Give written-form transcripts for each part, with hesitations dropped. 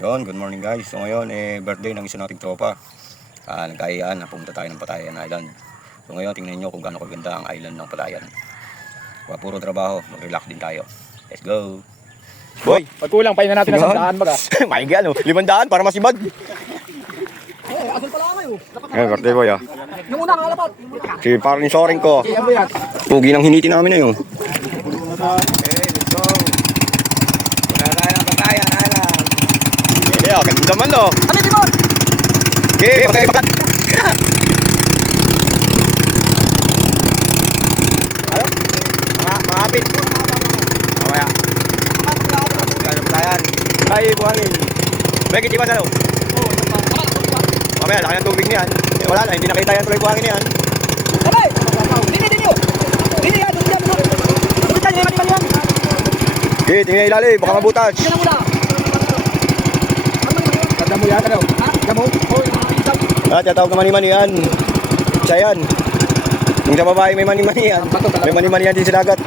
Yon, good morning guys. So ngayon, birthday ng isa nating tropa. Nagkayaan na pumunta tayo ng Patayan Island. So ngayon, tingnan nyo kung gaano kaganda ang island ng Patayan. Puro trabaho, mag-relax din tayo. Let's go! Boy, pagkulang, pahin na natin ang 100 baga. May gano, 500 para masibad. Asul pala ka kayo. Birthday boy Yung unang halapat. Si parang soring ko. Pugi ng hiniti namin na yun. Okay, let's go. Punta tayo ng Patayan Island. Yeah, ganda naman no. Ano dito? Okay, pakat. Ano? Makapit. Mamaya. Patayan. Ay, buhangin. Bakit di ba sa loob? Mamaya, laki ng tubig niyan. Wala na, hindi nakita yan tuloy buhangin niyan. Sabay! Dini yun! Dini yan! Dini yan! Dini yan! Okay, tingnan ilalim, baka mabutas. Yan ang mula! Tanda mo yan, ano? Tanda mo? Tiyatawag na mani-mani yan. Siya yan. Yung sa babae may mani-mani yan. May mani-mani yan din sa dagat.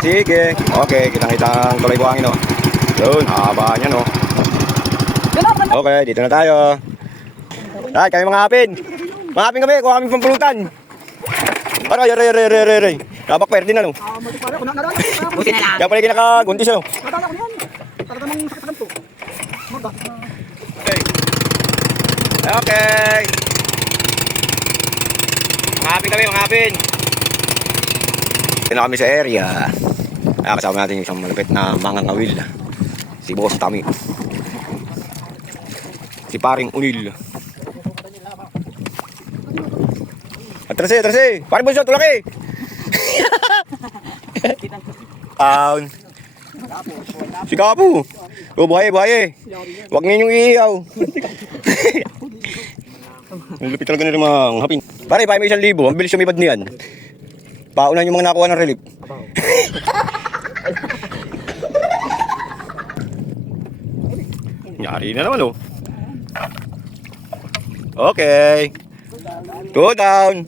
Sige. Okay, kita-kita ang tuloy buhangin o. Yun, haba niya no. Okay, dito na tayo. Lahat kami mga hapin. Mga hapin kami, kuha kami pampulutan. Aray. Labak pwede din ano. Buti na lang. Kaya pala kinakaguntis ano. Natala ko niyan. Talaga mong sakit na to. Okay. Mga hapin kami, mga hapin. Dito na kami sa area. Kasama natin yung isang malupit na mangangawil. Si Boss Tami. Si Paring Unil. Atrase. Paring Bunso, tulaki. Si Kapu. Buhaye. Huwag ninyong iiyaw. Ang lupit talaga nila mga hapin. Pare, may 1,000. Ang bilis sumibad niyan. Paunan yung mga nakuha ng relief. Nyari na naman oh. Okay. 2 down.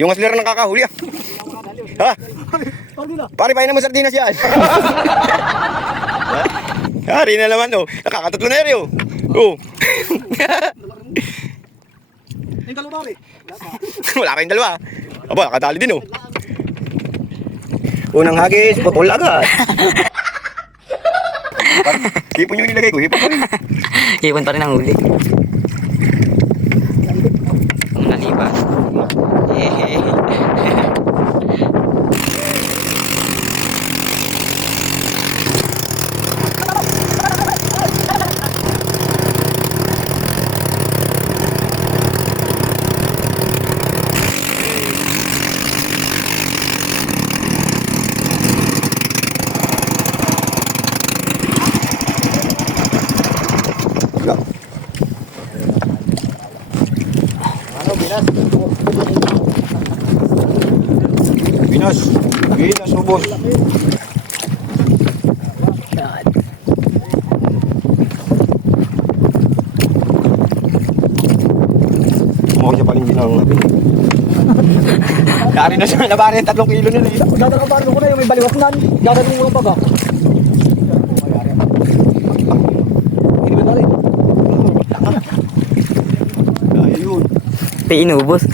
Yung asler ng kakahuli ah. Ha? Pare, pahin naman sardinas yan. Nyari na naman oh. Nakakatatlo na rin oh. Yung dalawa rin. Wala kayong dalawa. Aba, nakadali din oh. Unang hagis, putol agad. Hipon yung nilagay ko, hipon pa rin. Hipon pa rin ang huli. Ang nalipas. Binas ubos. Mukha siya paling ginang natin. Dari na siya, nabari 3 kilo nila eh. Dadalakabarin ko na yung may baliwat nan. Dadalong mo ang baga. Hindi ba dali? Ayun. Inubos.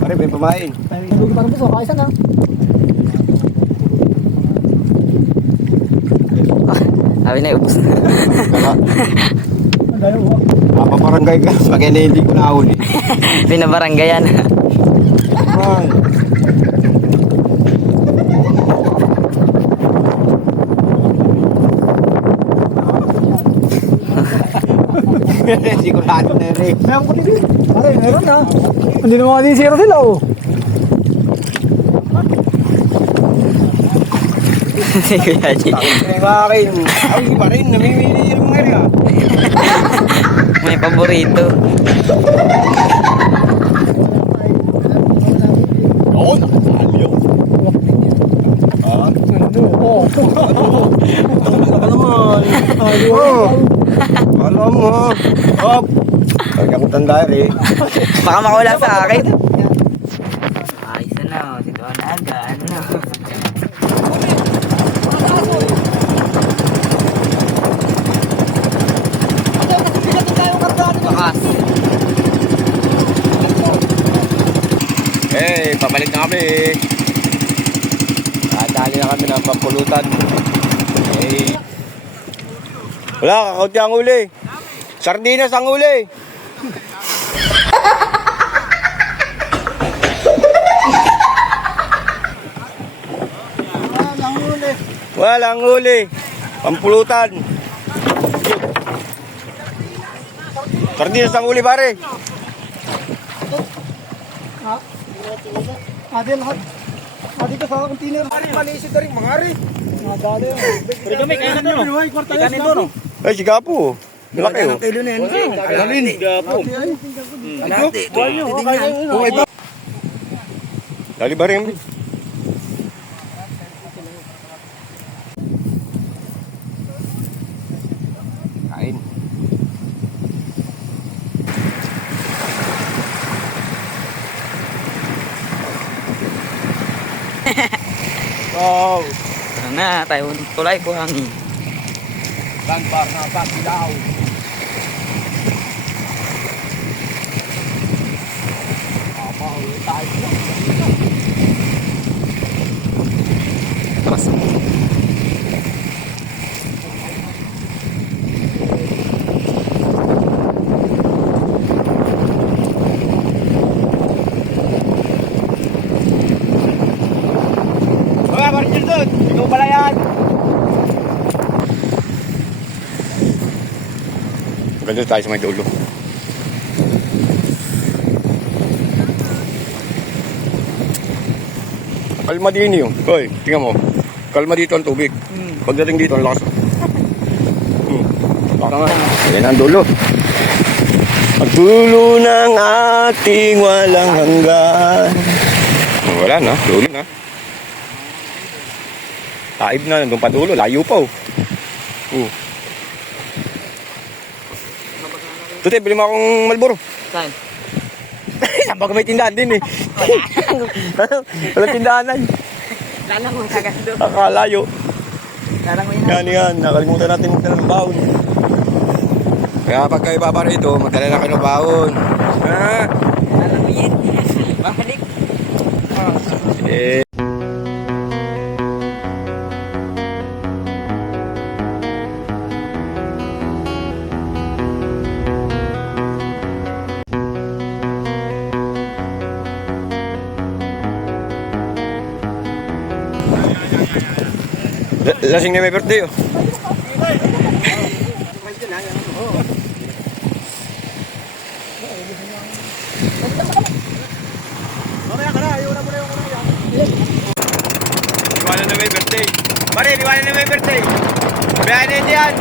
Pare, may pamain. Hindi parang buso, kaisan na. Sabi na ubos. Paparangay ka, maganda hindi ko nahuli. Binabaranggayan. Ay. Sigurado na rin. Meron ko din. Pare, meron na. Hindi na mga zero sila oh. Si Kuya G. Ay, pa rin, namimili yung mga rin. May paborito. Oo, nakasali yun. Oo. Ano naman? Alam mo ha. Hop. Pagkakutan dahil eh. Baka makawala sa akin. Ayos na. Dito na agad. kami. Dali na kami ng pampulutan. Okay. Wala, kakaunti ang huli. Sardinas ang huli. Walang huli. Pampulutan. Sardinas ang huli, pare. Adil lahat. Adil ka sa container. Malisip ka rin, mangari. Nagdali yun. Pero kami, kaya na doon. Ikanin doon. Ay, sigapo. Malaki oh. Kilo na yun. Alin. Sigapo. Dali ba rin? Kain. Wow. Ano na, tayo tulay buhangin. Ganbar na pakilaw. Tapos, Mga baril doon. Ikaw pala yan. Ganda tayo sa may dulo. Kalma din yun. Hoy, tingnan mo. Kalma dito ang tubig. Pagdating dito ang lakas. Baka nga. Yan ang dulo. Ang dulo ng ating walang hanggan. Wala na. Dulo na. Taib na. Nandun pa dulo. Layo pa oh. Tute, bili mo akong Malboro. saan? Saan ba may tindahan din eh? Walang tindahanan. Lalang mo kagad doon. Nakakalayo. Lalang mo yan. Yan. Nakalimutan natin magdala ng baon. Kaya pag kayo baba rito, magdala na kayo ng baon. Ha? Lalang mo yan. Babalik. Eh. Lasing na may birthday oh. Liwanag na may birthday. Pare, liwanag na may birthday. Bayanin niyan.